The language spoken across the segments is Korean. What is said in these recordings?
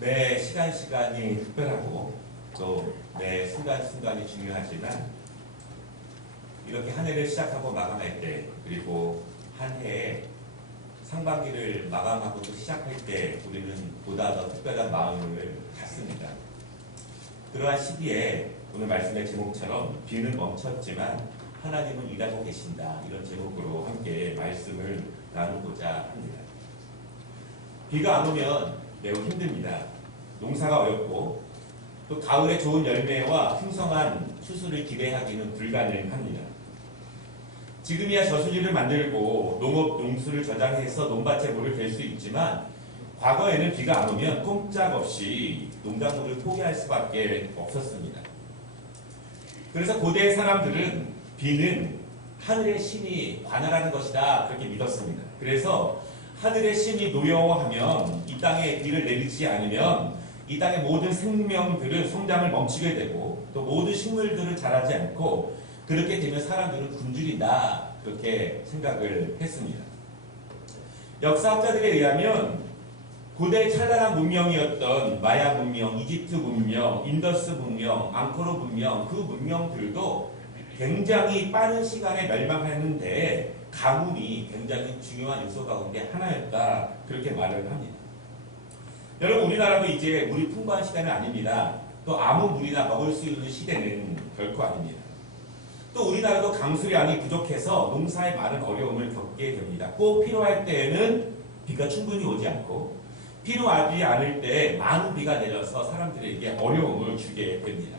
매 시간이 특별하고 또 매 순간이 중요하지만 이렇게 한 해를 시작하고 마감할 때 그리고 한 해에 상반기를 마감하고 또 시작할 때 우리는 보다 더 특별한 마음을 갖습니다. 그러한 시기에 오늘 말씀의 제목처럼 비는 멈췄지만 하나님은 일하고 계신다, 이런 제목으로 함께 말씀을 나누고자 합니다. 비가 안 오면 매우 힘듭니다. 농사가 어렵고 또 가을에 좋은 열매와 풍성한 추수를 기대하기는 불가능합니다. 지금이야 저수지를 만들고 농수를 저장해서 논밭에 물을 댈 수 있지만 과거에는 비가 안 오면 꼼짝없이 농작물을 포기할 수밖에 없었습니다. 그래서 고대의 사람들은 비는 하늘의 신이 관할하는 것이다, 그렇게 믿었습니다. 그래서 하늘의 신이 노여워하면 이 땅에 비를 내리지 않으면 이 땅의 모든 생명들은 성장을 멈추게 되고 또 모든 식물들은 자라지 않고 그렇게 되면 사람들은 굶주린다, 그렇게 생각을 했습니다. 역사학자들에 의하면 고대 찬란한 문명이었던 마야 문명, 이집트 문명, 인더스 문명, 앙코르 문명, 그 문명들도 굉장히 빠른 시간에 멸망했는데 가뭄이 굉장히 중요한 요소 가운데 하나였다, 그렇게 말을 합니다. 여러분, 우리나라도 이제 물이 풍부한 시대는 아닙니다. 또 아무 물이나 먹을 수 있는 시대는 결코 아닙니다. 또 우리나라도 강수량이 부족해서 농사에 많은 어려움을 겪게 됩니다. 꼭 필요할 때에는 비가 충분히 오지 않고 필요하지 않을 때 많은 비가 내려서 사람들에게 어려움을 주게 됩니다.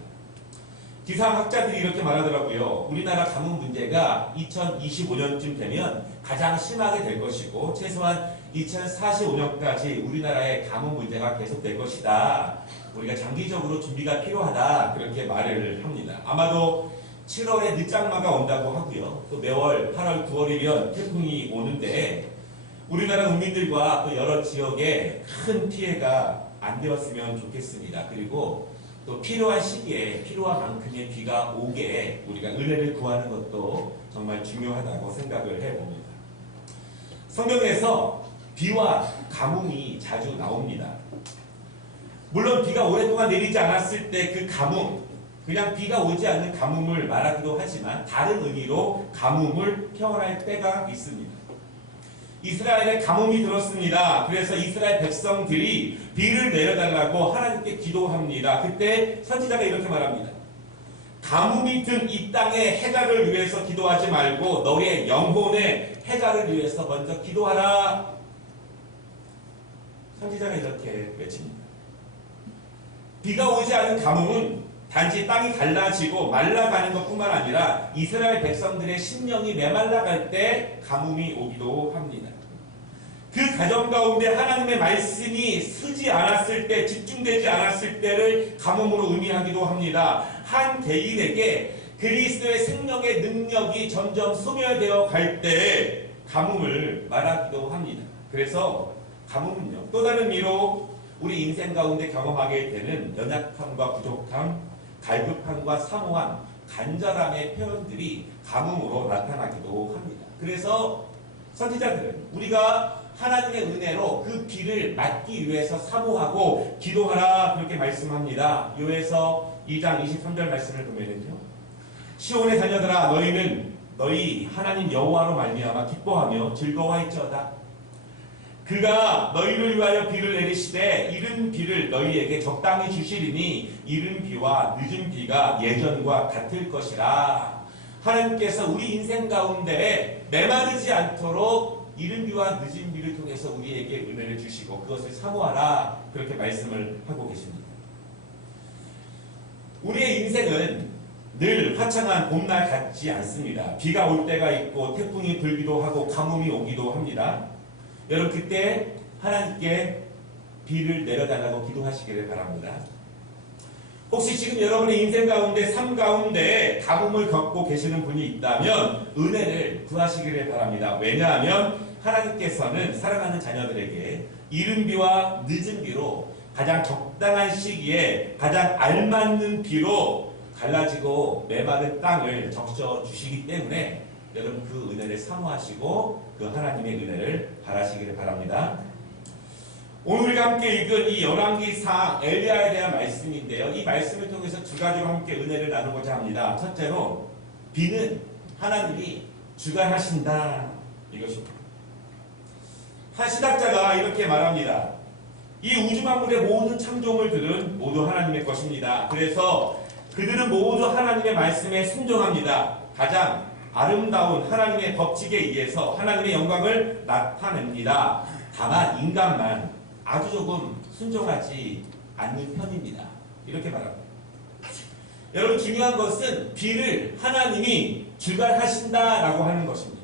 기상학자들이 이렇게 말하더라고요. 우리나라 가뭄 문제가 2025년쯤 되면 가장 심하게 될 것이고 최소한 2045년까지 우리나라의 가뭄 문제가 계속될 것이다. 우리가 장기적으로 준비가 필요하다, 그렇게 말을 합니다. 아마도 7월에 늦장마가 온다고 하고요. 또 매월 8월, 9월이면 태풍이 오는데 우리나라 국민들과 또 여러 지역에 큰 피해가 안 되었으면 좋겠습니다. 그리고 또 필요한 시기에 필요한 만큼의 비가 오게 우리가 은혜를 구하는 것도 정말 중요하다고 생각을 해봅니다. 성경에서 비와 가뭄이 자주 나옵니다. 물론 비가 오랫동안 내리지 않았을 때 그 가뭄, 그냥 비가 오지 않는 가뭄을 말하기도 하지만 다른 의미로 가뭄을 표현할 때가 있습니다. 이스라엘에 가뭄이 들었습니다. 그래서 이스라엘 백성들이 비를 내려달라고 하나님께 기도합니다. 그때 선지자가 이렇게 말합니다. 가뭄이 든 이 땅의 해갈을 위해서 기도하지 말고 너의 영혼의 해갈을 위해서 먼저 기도하라. 선지자가 이렇게 외칩니다. 비가 오지 않은 가뭄은 단지 땅이 갈라지고 말라가는 것뿐만 아니라 이스라엘 백성들의 심령이 메말라갈 때 가뭄이 오기도 합니다. 그 가정 가운데 하나님의 말씀이 쓰지 않았을 때, 집중되지 않았을 때를 가뭄으로 의미하기도 합니다. 한 개인에게 그리스도의 생명의 능력이 점점 소멸되어 갈 때 가뭄을 말하기도 합니다. 그래서 가뭄은요, 또 다른 의미로 우리 인생 가운데 경험하게 되는 연약함과 부족함, 갈급함과 사모함, 간절함의 표현들이 가뭄으로 나타나기도 합니다. 그래서 선지자들은 우리가 하나님의 은혜로 그 비를 맞기 위해서 사모하고 기도하라, 그렇게 말씀합니다. 요에서 2장 23절 말씀을 보면은요, 시온의 자녀들아 너희는 너희 하나님 여호와로 말미암아 기뻐하며 즐거워할지어다. 그가 너희를 위하여 비를 내리시되 이른 비를 너희에게 적당히 주시리니 이른 비와 늦은 비가 예전과 같을 것이라. 하나님께서 우리 인생 가운데 메마르지 않도록 이른 비와 늦은 비를 통해서 우리에게 은혜를 주시고 그것을 사모하라, 그렇게 말씀을 하고 계십니다. 우리의 인생은 늘 화창한 봄날 같지 않습니다. 비가 올 때가 있고 태풍이 불기도 하고 가뭄이 오기도 합니다. 여러분, 그때 하나님께 비를 내려달라고 기도하시기를 바랍니다. 혹시 지금 여러분의 인생 가운데, 삶 가운데 가뭄을 겪고 계시는 분이 있다면 은혜를 구하시기를 바랍니다. 왜냐하면 하나님께서는 사랑하는 자녀들에게 이른 비와 늦은 비로 가장 적당한 시기에 가장 알맞는 비로 갈라지고 메마른 땅을 적셔 주시기 때문에 여러분 그 은혜를 사모하시고 그 하나님의 은혜를 바라시기를 바랍니다. 오늘 우리가 함께 읽은 이 열왕기상 엘리야에 대한 말씀인데요. 이 말씀을 통해서 두 가지로 함께 은혜를 나누고자 합니다. 첫째로 비는 하나님이 주관하신다 이것입니다. 한 신학자가 이렇게 말합니다. 이 우주 만물의 모든 창조물들은 모두 하나님의 것입니다. 그래서 그들은 모두 하나님의 말씀에 순종합니다. 가장 아름다운 하나님의 법칙에 의해서 하나님의 영광을 나타냅니다. 다만 인간만 아주 조금 순종하지 않는 편입니다. 이렇게 말합니다. 여러분, 중요한 것은 비를 하나님이 주관하신다라고 하는 것입니다.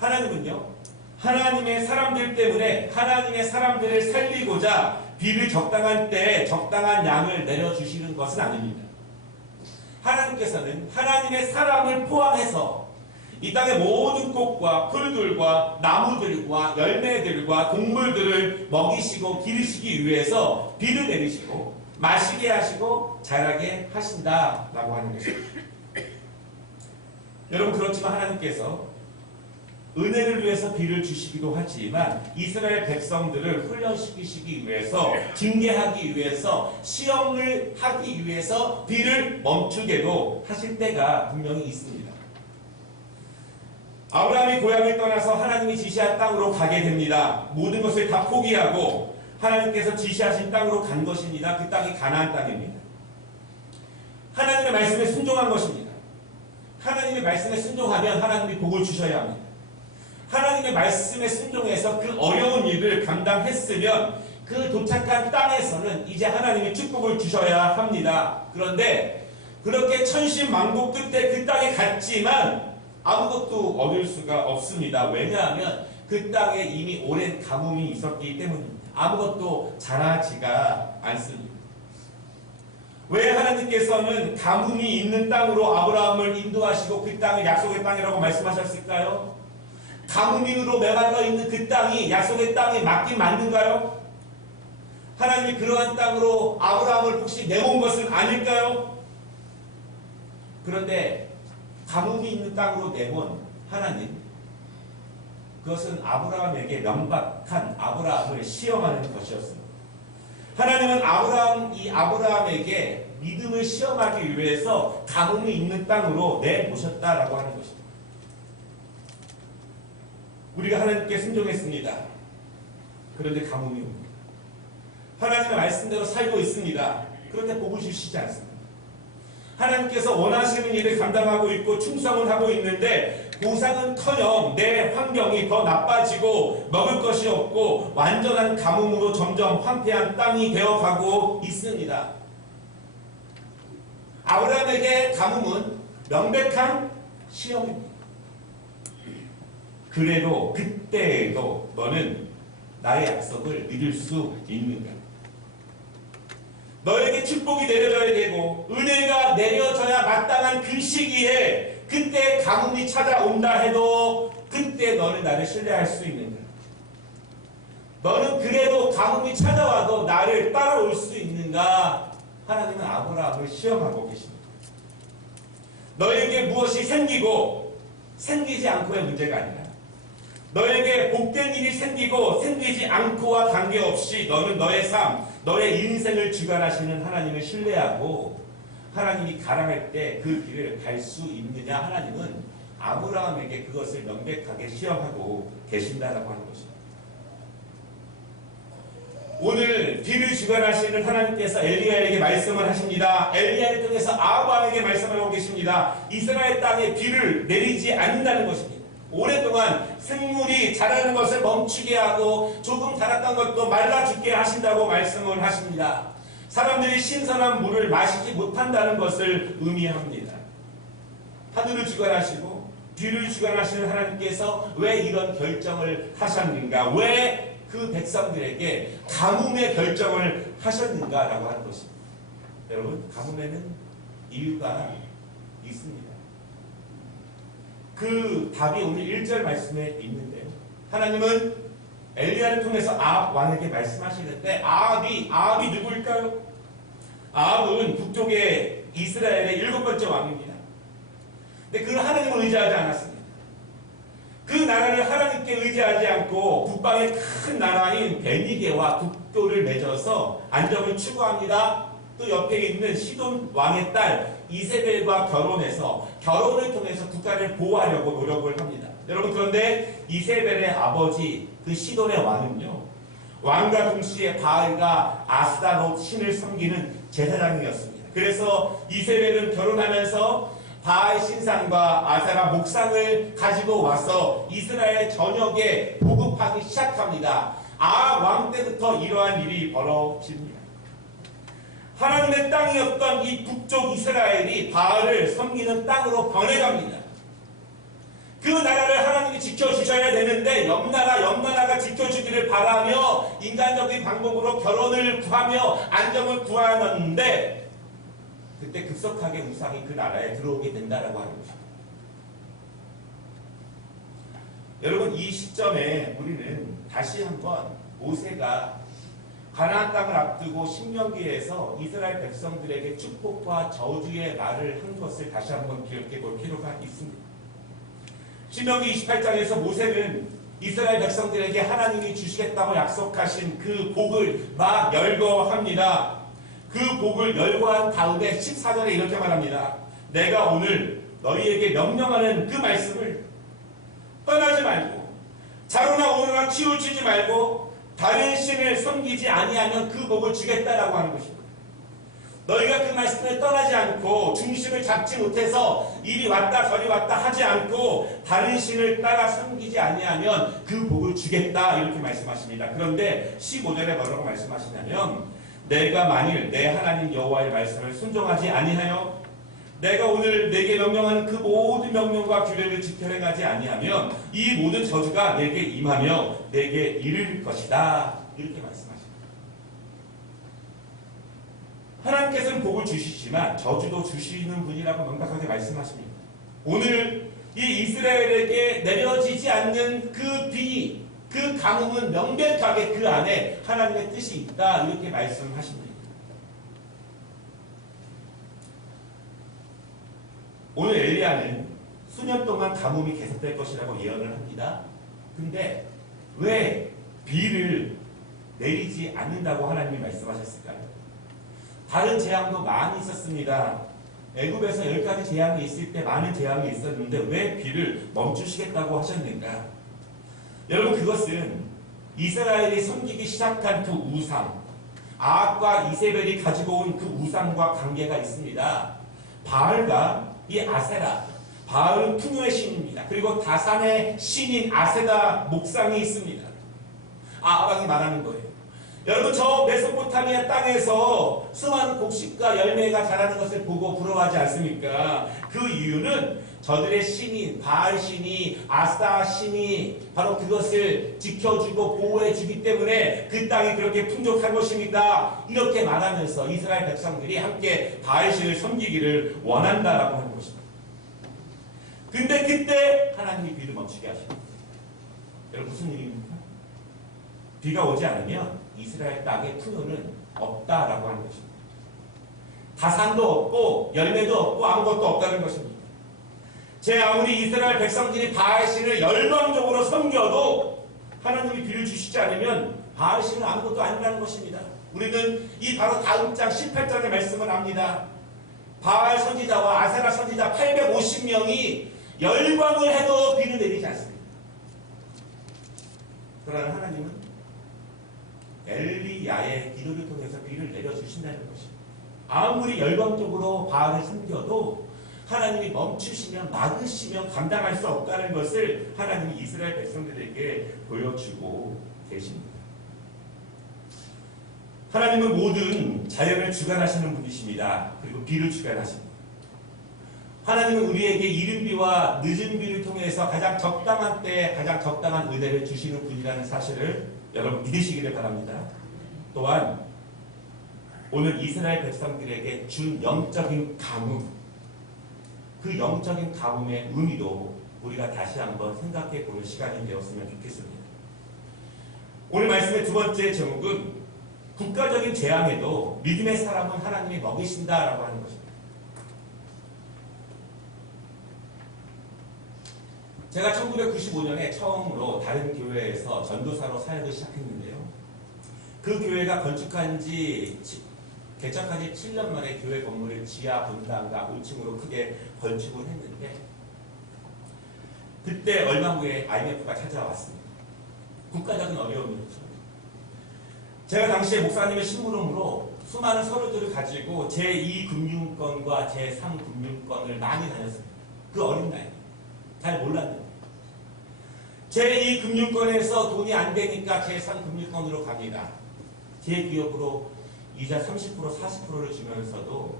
하나님은요, 하나님의 사람들 때문에 하나님의 사람들을 살리고자 비를 적당한 때에 적당한 양을 내려주시는 것은 아닙니다. 하나님께서는 하나님의 사람을 포함해서 이 땅의 모든 꽃과 풀들과 나무들과 열매들과 동물들을 먹이시고 기르시기 위해서 비를 내리시고 마시게 하시고 자라게 하신다라고 하는 것입니다. 여러분, 그렇지만 하나님께서 은혜를 위해서 비를 주시기도 하지만 이스라엘 백성들을 훈련시키시기 위해서, 징계하기 위해서, 시험을 하기 위해서 비를 멈추게도 하실 때가 분명히 있습니다. 아브라함이 고향을 떠나서 하나님이 지시한 땅으로 가게 됩니다. 모든 것을 다 포기하고 하나님께서 지시하신 땅으로 간 것입니다. 그 땅이 가나안 땅입니다. 하나님의 말씀에 순종한 것입니다. 하나님의 말씀에 순종하면 하나님이 복을 주셔야 합니다. 하나님의 말씀에 순종해서 그 어려운 일을 감당했으면 그 도착한 땅에서는 이제 하나님이 축복을 주셔야 합니다. 그런데 그렇게 천신만고 끝에 그 땅에 갔지만 아무것도 얻을 수가 없습니다. 왜냐하면 그 땅에 이미 오랜 가뭄이 있었기 때문입니다. 아무것도 자라지가 않습니다. 왜 하나님께서는 가뭄이 있는 땅으로 아브라함을 인도하시고 그 땅을 약속의 땅이라고 말씀하셨을까요? 가뭄으로 메말라 있는 그 땅이 약속의 땅이 맞긴 맞는가요? 하나님이 그러한 땅으로 아브라함을 혹시 내몬 것은 아닐까요? 그런데 가뭄이 있는 땅으로 내몬 하나님, 그것은 아브라함에게 명백한 아브라함을 시험하는 것이었습니다. 하나님은 아브라함에게 믿음을 시험하기 위해서 가뭄이 있는 땅으로 내모셨다라고 하는 것입니다. 우리가 하나님께 순종했습니다. 그런데 가뭄이 옵니다. 하나님의 말씀대로 살고 있습니다. 그런데 복을 주시지 않습니다. 하나님께서 원하시는 일을 감당하고 있고 충성을 하고 있는데 보상은커녕 내 환경이 더 나빠지고 먹을 것이 없고 완전한 가뭄으로 점점 황폐한 땅이 되어가고 있습니다. 아브라함에게 가뭄은 명백한 시험입니다. 그래도 그때에도 너는 나의 약속을 믿을 수 있는가? 너에게 축복이 내려져야 되고 은혜가 내려져야 마땅한 그 시기에 그때 가뭄이 찾아온다 해도 그때 너는 나를 신뢰할 수 있는가? 너는 그래도 가뭄이 찾아와도 나를 따라올 수 있는가? 하나님은 아브라함을 시험하고 계십니다. 너에게 무엇이 생기고 생기지 않고의 문제가 아니라 너에게 복된 일이 생기고 생기지 않고와 관계없이 너는 너의 삶, 너의 인생을 주관하시는 하나님을 신뢰하고 하나님이 가라할 때 그 길을 갈 수 있느냐? 하나님은 아브라함에게 그것을 명백하게 시험하고 계신다라고 하는 것입니다. 오늘 비를 주관하시는 하나님께서 엘리야에게 말씀을 하십니다. 엘리야를 통해서 아브라함에게 말씀을 하고 계십니다. 이스라엘 땅에 비를 내리지 않는다는 것입니다. 오랫동안 생물이 자라는 것을 멈추게 하고 조금 자랐던 것도 말라 죽게 하신다고 말씀을 하십니다. 사람들이 신선한 물을 마시지 못한다는 것을 의미합니다. 하늘을 주관하시고 비를 주관하시는 하나님께서 왜 이런 결정을 하셨는가? 왜 그 백성들에게 가뭄의 결정을 하셨는가라고 하는 것입니다. 여러분, 가뭄에는 이유가 있습니다. 그 답이 오늘 1절 말씀에 있는데요. 하나님은 엘리야를 통해서 아합 왕에게 말씀하시는데 아합이 누구일까요? 아합은 북쪽의 이스라엘의 7번째 왕입니다. 근데 그를 하나님을 의지하지 않았습니다. 그 나라를 하나님께 의지하지 않고 북방의 큰 나라인 베니게와 국교를 맺어서 안정을 추구합니다. 또 옆에 있는 시돈 왕의 딸 이세벨과 결혼해서 결혼을 통해서 국가를 보호하려고 노력을 합니다. 여러분, 그런데 이세벨의 아버지 그 시돈의 왕은요, 왕과 동시에 바알과 아스타롯 신을 섬기는 제사장이었습니다. 그래서 이세벨은 결혼하면서 바알 신상과 아세라 목상을 가지고 와서 이스라엘 전역에 보급하기 시작합니다. 아합 왕 때부터 이러한 일이 벌어집니다. 하나님의 땅이었던 이 북쪽 이스라엘이 바알을 섬기는 땅으로 변해갑니다. 그 나라를 하나님이 지켜주셔야 되는데 옆나라가 지켜주기를 바라며 인간적인 방법으로 결혼을 구하며 안정을 구하는데 그때 급속하게 우상이 그 나라에 들어오게 된다라고 하는 것입니다. 여러분, 이 시점에 우리는 다시 한번 모세가 가나안 땅을 앞두고 신명기에서 이스라엘 백성들에게 축복과 저주의 말을 한 것을 다시 한번 기억해 볼 필요가 있습니다. 신명기 28장에서 모세는 이스라엘 백성들에게 하나님이 주시겠다고 약속하신 그 복을 막 열거합니다. 그 복을 열거한 다음에 14절에 이렇게 말합니다. 내가 오늘 너희에게 명령하는 그 말씀을 떠나지 말고 자로나 오로나 치우치지 말고 다른 신을 섬기지 아니하면 그 복을 주겠다라고 하는 것입니다. 너희가 그 말씀을 떠나지 않고 중심을 잡지 못해서 이리 왔다 저리 왔다 하지 않고 다른 신을 따라 섬기지 아니하면 그 복을 주겠다 이렇게 말씀하십니다. 그런데 15절에 뭐라고 말씀하시냐면 내가 만일 내 하나님 여호와의 말씀을 순종하지 아니하여 내가 오늘 내게 명령하는 그 모든 명령과 규례를 지켜 행하지 아니하면 이 모든 저주가 내게 임하며 내게 이를 것이다 이렇게 말씀하십니다. 하나님께서는 복을 주시지만 저주도 주시는 분이라고 명백하게 말씀하십니다. 오늘 이 이스라엘에게 내려지지 않는 그 비, 그 가뭄은 명백하게 그 안에 하나님의 뜻이 있다 이렇게 말씀하십니다. 오늘 엘리야는 수년 동안 가뭄이 계속될 것이라고 예언을 합니다. 근데 왜 비를 내리지 않는다고 하나님이 말씀하셨을까요? 다른 재앙도 많이 있었습니다. 애굽에서 10가지 재앙이 있을 때 많은 재앙이 있었는데 왜 비를 멈추시겠다고 하셨는가? 여러분, 그것은 이스라엘이 섬기기 시작한 그 우상, 아합과 이세벨이 가지고 온 그 우상과 관계가 있습니다. 바알과 이 아세라, 바알은 풍요의 신입니다. 그리고 다산의 신인 아세다 목상이 있습니다. 아합왕이 말하는 거예요. 여러분, 저 메소포타미아 땅에서 수많은 곡식과 열매가 자라는 것을 보고 부러워하지 않습니까? 그 이유는 저들의 신인, 바알 신이, 아스타 신이 바로 그것을 지켜주고 보호해주기 때문에 그 땅이 그렇게 풍족한 것입니다. 이렇게 말하면서 이스라엘 백성들이 함께 바알 신을 섬기기를 원한다라고 하는 것입니다. 근데 그때 하나님이 비를 멈추게 하십니다. 여러분, 무슨 일입니까? 비가 오지 않으면 이스라엘 땅의 풍요는 없다라고 하는 것입니다. 다산도 없고 열매도 없고 아무것도 없다는 것입니다. 제 아무리 이스라엘 백성들이 바알신을 열광적으로 섬겨도 하나님이 비를 주시지 않으면 바알신은 아무것도 아니라는 것입니다. 우리는 이 바로 다음 장 18장의 말씀을 합니다. 바알 선지자와 아세라 선지자 850명이 열광을 해도 비는 내리지 않습니다. 그러나 하나님은 엘리야의 기도를 통해서 비를 내려주신다는 것입니다. 아무리 열광적으로 바알을 섬겨도 하나님이 멈추시면 막으시면 감당할 수 없다는 것을 하나님이 이스라엘 백성들에게 보여주고 계십니다. 하나님은 모든 자연을 주관하시는 분이십니다. 그리고 비를 주관하십니다. 하나님은 우리에게 이른 비와 늦은 비를 통해서 가장 적당한 때에 가장 적당한 은혜를 주시는 분이라는 사실을 여러분 믿으시기를 바랍니다. 또한 오늘 이스라엘 백성들에게 준 영적인 가뭄, 그 영적인 가뭄의 의미도 우리가 다시 한번 생각해 보는 시간이 되었으면 좋겠습니다. 오늘 말씀의 두 번째 제목은 국가적인 재앙에도 믿음의 사람은 하나님이 먹이신다라고 하는 것입니다. 제가 1995년에 처음으로 다른 교회에서 전도사로 사역을 시작했는데요. 그 교회가 건축한 지 개척한 지 7년 만에 교회 건물을 지하 분당과 5층으로 크게 건축을 했는데 그때 얼마 후에 IMF가 찾아왔습니다. 국가적인 어려움이었죠. 제가 당시에 목사님의 심부름으로 수많은 서류들을 가지고 제2금융권과 제3금융권을 많이 다녔습니다. 그 어린 나이에. 잘 몰랐는데. 제2금융권에서 돈이 안 되니까 제3금융권으로 갑니다. 제 기업으로 이자 30%, 40%를 주면서도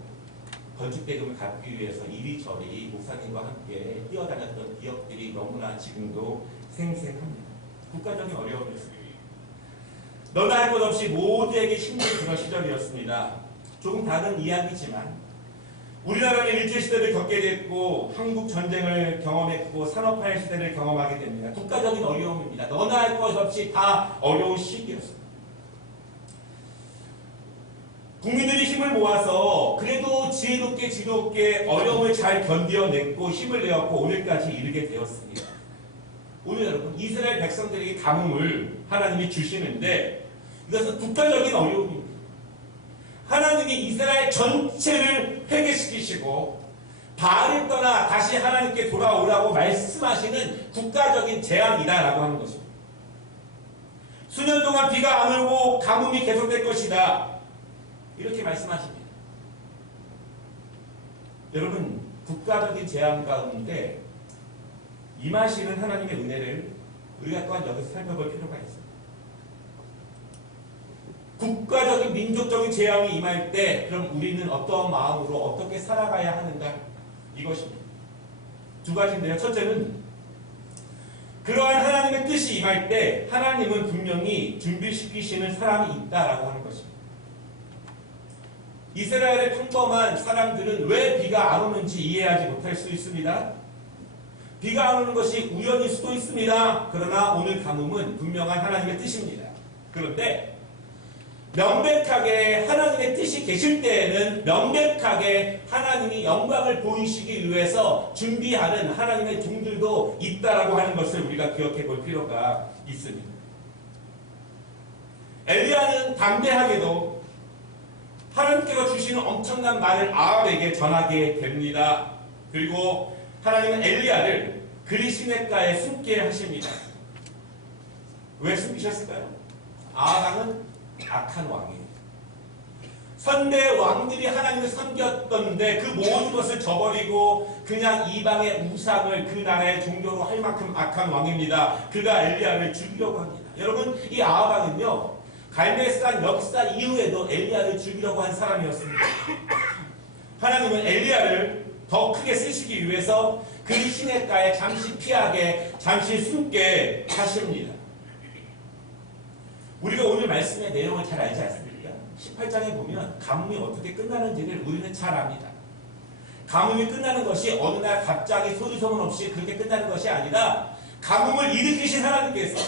건축대금을 갚기 위해서 이리저리 목사님과 함께 뛰어다녔던 기업들이 너무나 지금도 생생합니다. 국가적인 어려움이었습니다. 너나 할 것 없이 모두에게 힘든 그런 시절이었습니다. 조금 다른 이야기지만 우리나라는 일제시대를 겪게 됐고 한국 전쟁을 경험했고 산업화의 시대를 경험하게 됩니다. 국가적인 어려움입니다. 너나 할 것 없이 다 어려운 시기였습니다. 국민들이 힘을 모아서 그래도 지혜롭게 어려움을 잘 견뎌냈고 힘을 내었고 오늘까지 이르게 되었습니다. 오늘 여러분 이스라엘 백성들에게 가뭄을 하나님이 주시는데 이것은 국가적인 어려움입니다. 하나님이 이스라엘 전체를 회개시키시고 바알을 떠나 다시 하나님께 돌아오라고 말씀하시는 국가적인 재앙이다라고 하는 것입니다. 수년 동안 비가 안 오고 가뭄이 계속될 것이다. 이렇게 말씀하십니다. 여러분 국가적인 재앙 가운데 임하시는 하나님의 은혜를 우리가 또한 여기서 살펴볼 필요가 있습니다. 국가적인 민족적인 재앙이 임할 때 그럼 우리는 어떤 마음으로 어떻게 살아가야 하는가? 이것입니다. 두 가지인데요. 첫째는 그러한 하나님의 뜻이 임할 때 하나님은 분명히 준비시키시는 사람이 있다라고 하는 것입니다. 이스라엘의 평범한 사람들은 왜 비가 안 오는지 이해하지 못할 수 있습니다. 비가 안 오는 것이 우연일 수도 있습니다. 그러나 오늘 가뭄은 분명한 하나님의 뜻입니다. 그런데 명백하게 하나님의 뜻이 계실 때에는 명백하게 하나님이 영광을 보이시기 위해서 준비하는 하나님의 종들도 있다라고 하는 것을 우리가 기억해 볼 필요가 있습니다. 엘리야는 담대하게도 하나님께서 주시는 엄청난 말을 아합에게 전하게 됩니다. 그리고 하나님은 엘리야를 그리 시냇가에 숨게 하십니다. 왜 숨기셨을까요? 아합은 악한 왕이에요. 선대 왕들이 하나님을 섬겼던데 그 모든 것을 저버리고 그냥 이방의 우상을 그 나라의 종교로 할 만큼 악한 왕입니다. 그가 엘리야를 죽이려고 합니다. 여러분 이 아합 왕은요 갈멜산 역사 이후에도 엘리야를 죽이려고 한 사람이었습니다. 하나님은 엘리야를 더 크게 쓰시기 위해서 그리 시냇가에 잠시 피하게 잠시 숨게 하십니다. 우리가 오늘 말씀의 내용을 잘 알지 않습니까? 18장에 보면 가뭄이 어떻게 끝나는지를 우리는 잘 압니다. 가뭄이 끝나는 것이 어느 날 갑자기 소리소문 없이 그렇게 끝나는 것이 아니라 가뭄을 일으키신 하나님께서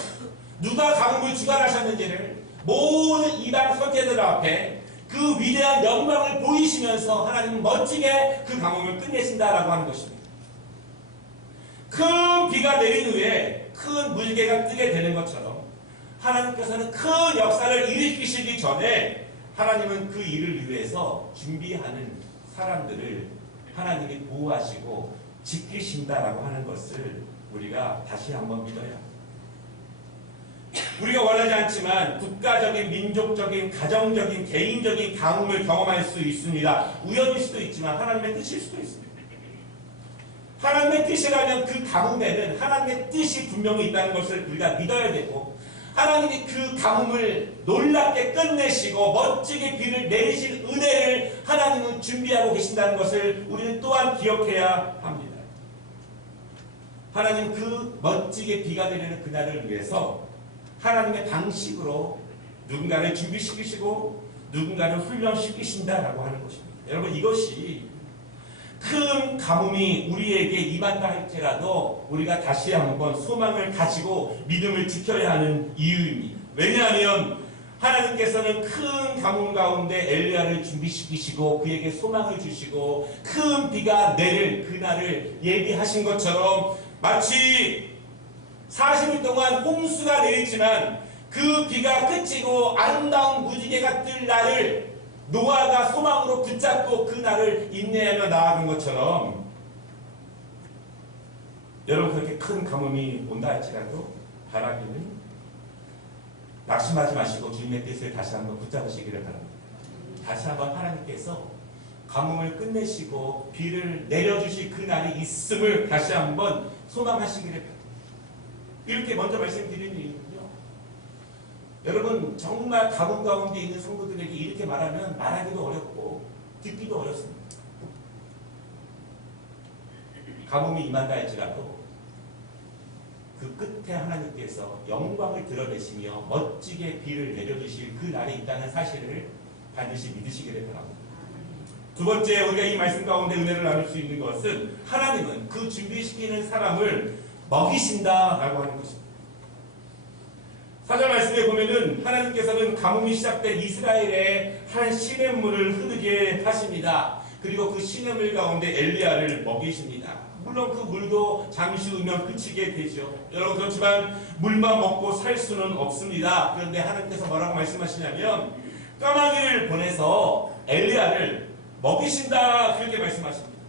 누가 가뭄을 주관하셨는지를 모든 이방 선제들 앞에 그 위대한 영광을 보이시면서 하나님은 멋지게 그 가뭄을 끝내신다라고 하는 것입니다. 큰 비가 내린 후에 큰 물개가 뜨게 되는 것처럼 하나님께서는 큰 역사를 일으키시기 전에 하나님은 그 일을 위해서 준비하는 사람들을 하나님이 보호하시고 지키신다라고 하는 것을 우리가 다시 한번 믿어야 합니다. 우리가 원하지 않지만 국가적인, 민족적인, 가정적인, 개인적인 가뭄을 경험할 수 있습니다. 우연일 수도 있지만 하나님의 뜻일 수도 있습니다. 하나님의 뜻이라면 그 가뭄에는 하나님의 뜻이 분명히 있다는 것을 우리가 믿어야 되고 하나님이 그 가뭄을 놀랍게 끝내시고 멋지게 비를 내리실 은혜를 하나님은 준비하고 계신다는 것을 우리는 또한 기억해야 합니다. 하나님 그 멋지게 비가 내리는 그날을 위해서 하나님의 방식으로 누군가를 준비시키시고 누군가를 훈련시키신다라고 하는 것입니다. 여러분 이것이 큰 가뭄이 우리에게 임한다 할지라도 우리가 다시 한번 소망을 가지고 믿음을 지켜야 하는 이유입니다. 왜냐하면 하나님께서는 큰 가뭄 가운데 엘리야를 준비시키시고 그에게 소망을 주시고 큰 비가 내릴 그날을 예비하신 것처럼 마치 40일 동안 홍수가 내리지만 그 비가 그치고 아름다운 무지개가 뜰 날을 노아가 소망으로 붙잡고 그 날을 인내하며 나아간 것처럼 여러분 그렇게 큰 가뭄이 온다 할지라도 바라기는 낙심하지 마시고 주님의 뜻을 다시 한번 붙잡으시기를 바랍니다. 다시 한번 하나님께서 가뭄을 끝내시고 비를 내려주실 그 날이 있음을 다시 한번 소망하시기를 바랍니다. 이렇게 먼저 말씀드리는 이유는요. 여러분 정말 가뭄 가운데 있는 성도들에게 이렇게 말하면 말하기도 어렵고 듣기도 어렵습니다. 가뭄이 임한다 할지라도 그 끝에 하나님께서 영광을 드러내시며 멋지게 비를 내려주실 그 날이 있다는 사실을 반드시 믿으시기를 바랍니다. 두 번째 우리가 이 말씀 가운데 은혜를 나눌 수 있는 것은 하나님은 그 준비시키는 사람을 먹이신다라고 하는 것입니다. 4절 말씀에 보면은 하나님께서는 가뭄이 시작된 이스라엘에 한 시냇물을 흐르게 하십니다. 그리고 그 시냇물 가운데 엘리야를 먹이십니다. 물론 그 물도 잠시 후면 그치게 되죠. 여러분 그렇지만 물만 먹고 살 수는 없습니다. 그런데 하나님께서 뭐라고 말씀하시냐면 까마귀를 보내서 엘리야를 먹이신다 그렇게 말씀하십니다.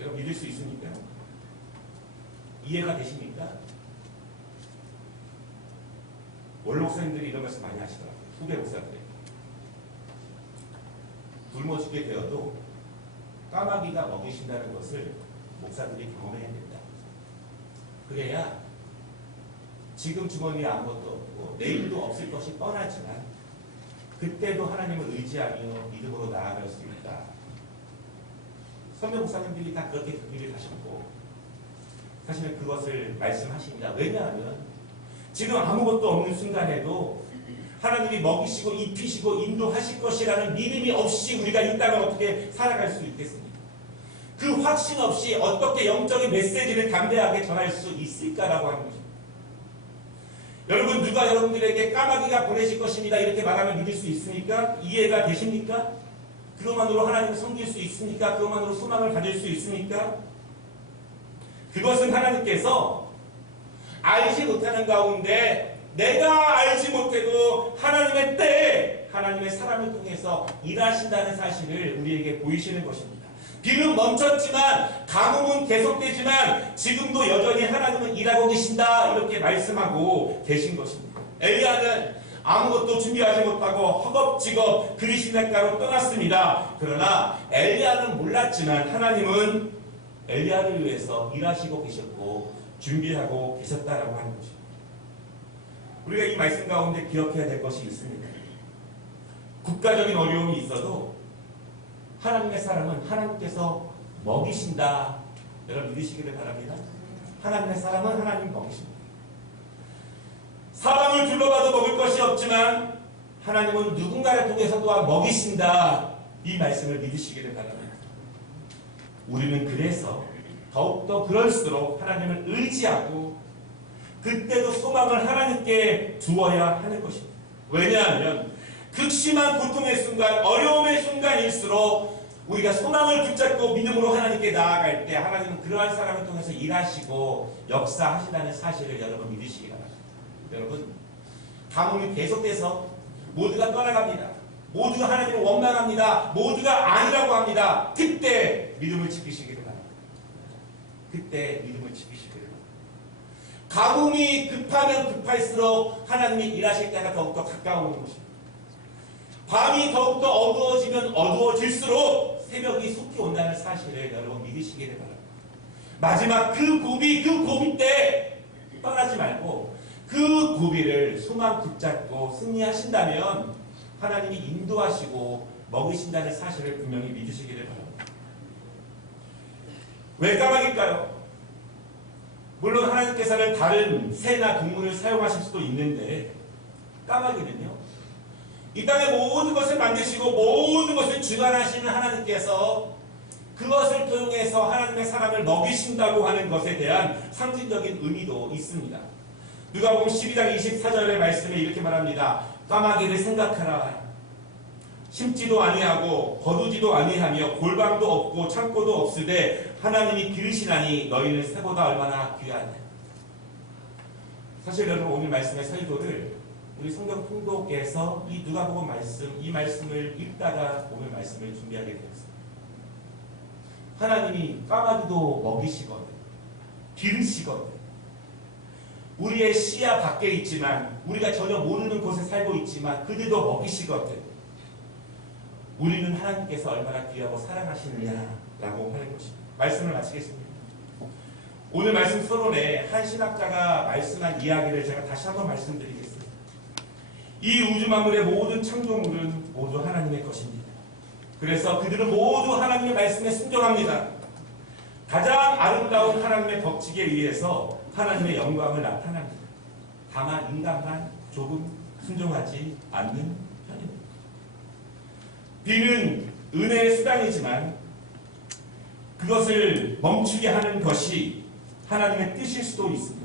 여러분 믿을 수 있습니까? 이해가 되십니까? 원로 목사님들이 이런 말씀 많이 하시더라고요. 후배 목사들이. 굶어 죽게 되어도 까마귀가 먹이신다는 것을 목사들이 경험해야 된다. 그래야 지금 주머니에 아무것도 없고 내일도 없을 것이 뻔하지만 그때도 하나님을 의지하며 믿음으로 나아갈 수 있다. 선배 목사님들이 다 그렇게 듣기를 하셨고 사실은 그것을 말씀하십니다. 왜냐하면 지금 아무것도 없는 순간에도 하나님이 먹이시고 입히시고 인도하실 것이라는 믿음이 없이 우리가 이 땅을 어떻게 살아갈 수 있겠습니까? 그 확신 없이 어떻게 영적인 메시지를 담대하게 전할 수 있을까라고 하는 것입니다. 여러분 누가 여러분들에게 까마귀가 보내실 것입니다 이렇게 말하면 믿을 수 있습니까? 이해가 되십니까? 그것만으로 하나님을 섬길 수 있습니까? 그것만으로 소망을 가질 수 있습니까? 그것은 하나님께서 알지 못하는 가운데 내가 알지 못해도 하나님의 때에 하나님의 사람을 통해서 일하신다는 사실을 우리에게 보이시는 것입니다. 비는 멈췄지만 가뭄은 계속되지만 지금도 여전히 하나님은 일하고 계신다 이렇게 말씀하고 계신 것입니다. 엘리야는 아무것도 준비하지 못하고 허겁지겁 그리시네가로 떠났습니다. 그러나 엘리야는 몰랐지만 하나님은 엘리야를 위해서 일하시고 계셨고 준비하고 계셨다라고 하는 것입니다. 우리가 이 말씀 가운데 기억해야 될 것이 있습니다. 국가적인 어려움이 있어도 하나님의 사람은 하나님께서 먹이신다. 여러분 믿으시기를 바랍니다. 하나님의 사람은 하나님 먹이십니다. 사방을 둘러봐도 먹을 것이 없지만 하나님은 누군가를 통해서 또한 먹이신다. 이 말씀을 믿으시기를 바랍니다. 우리는 그래서 더욱더 그럴수록 하나님을 의지하고 그때도 소망을 하나님께 두어야 하는 것입니다. 왜냐하면 극심한 고통의 순간, 어려움의 순간일수록 우리가 소망을 붙잡고 믿음으로 하나님께 나아갈 때 하나님은 그러한 사람을 통해서 일하시고 역사하신다는 사실을 여러분 믿으시기 바랍니다. 여러분 가뭄이 계속돼서 모두가 떠나갑니다. 모두가 하나님을 원망합니다. 모두가 아니라고 합니다. 그때 믿음을 지키시기를 바랍니다. 그때 믿음을 지키시기를 바랍니다. 가뭄이 급하면 급할수록 하나님이 일하실 때가 더욱더 가까운 것입니다. 밤이 더욱더 어두워지면 어두워질수록 새벽이 속히 온다는 사실을 여러분 믿으시기를 바랍니다. 마지막 그 고비 때 떠나지 말고 그 고비를 소망 붙잡고 승리하신다면 하나님이 인도하시고 먹이신다는 사실을 분명히 믿으시기를 바랍니다. 왜 까마귀일까요? 물론 하나님께서는 다른 새나 동물을 사용하실 수도 있는데 까마귀는요. 이 땅의 모든 것을 만드시고 모든 것을 주관하시는 하나님께서 그것을 통해서 하나님의 사람을 먹이신다고 하는 것에 대한 상징적인 의미도 있습니다. 누가복음 12장 24절의 말씀에 이렇게 말합니다. 까마귀를 생각하라. 심지도 아니하고 거두지도 아니하며 골방도 없고 창고도 없으되 하나님이 기르시나니 너희는 새보다 얼마나 귀하냐. 사실 여러분 오늘 말씀의 설교를 우리 성경 통독에서 이 누가복음 말씀, 이 말씀을 읽다가 오늘 말씀을 준비하게 되었습니다. 하나님이 까마귀도 먹이시거든, 기르시거든. 우리의 시야 밖에 있지만, 우리가 전혀 모르는 곳에 살고 있지만 그들도 먹이시거든. 우리는 하나님께서 얼마나 귀하고 사랑하시느냐라고 하는 것입니다. 말씀을 마치겠습니다. 오늘 말씀 서론에 한 신학자가 말씀한 이야기를 제가 다시 한번 말씀드리겠습니다. 이 우주 만물의 모든 창조물은 모두 하나님의 것입니다. 그래서 그들은 모두 하나님의 말씀에 순종합니다. 가장 아름다운 하나님의 법칙에 의해서 하나님의 영광을 나타납니다. 다만 인간만 조금 순종하지 않는 편입니다. 비는 은혜의 수단이지만 그것을 멈추게 하는 것이 하나님의 뜻일 수도 있습니다.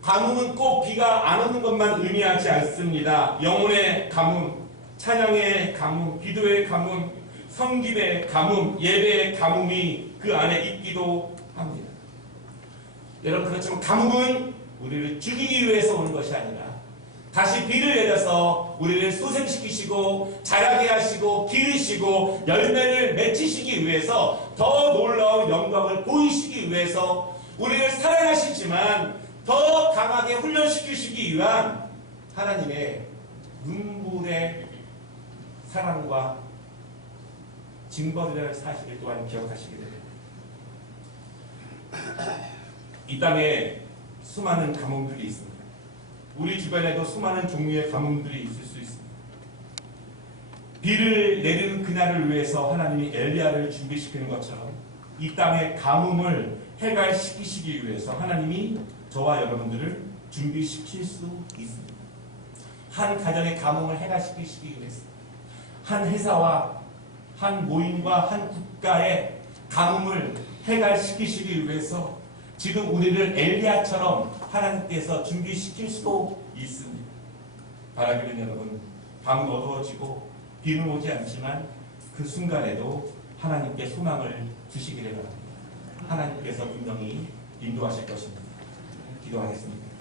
가뭄은 꼭 비가 안 오는 것만 의미하지 않습니다. 영혼의 가뭄, 찬양의 가뭄, 기도의 가뭄, 성김의 가뭄, 예배의 가뭄이 그 안에 있기도 합니다. 여러분, 그렇지만 가뭄은 우리를 죽이기 위해서 오는 것이 아니라 다시 비를 내려서 우리를 소생시키시고 자라게 하시고 기르시고 열매를 맺히시기 위해서 더 놀라운 영광을 보이시기 위해서 우리를 사랑하시지만 더 강하게 훈련시키시기 위한 하나님의 눈물의 사랑과 징벌이라는 사실을 또한 기억하시게 됩니다. 이 땅에 수많은 가뭄들이 있습니다. 우리 주변에도 수많은 종류의 가뭄들이 있을 수 있습니다. 비를 내리는 그날을 위해서 하나님이 엘리야를 준비시키는 것처럼 이 땅의 가뭄을 해갈시키시기 위해서 하나님이 저와 여러분들을 준비시킬 수 있습니다. 한 가정의 가뭄을 해갈시키시기 위해서, 한 회사와 한 모임과 한 국가의 가뭄을 해갈시키시기 위해서 지금 우리를 엘리야처럼 하나님께서 준비시킬 수도 있습니다. 바라기는 여러분, 밤은 어두워지고 비는 오지 않지만 그 순간에도 하나님께 소망을 주시기를 바랍니다. 하나님께서 분명히 인도하실 것입니다. 기도하겠습니다.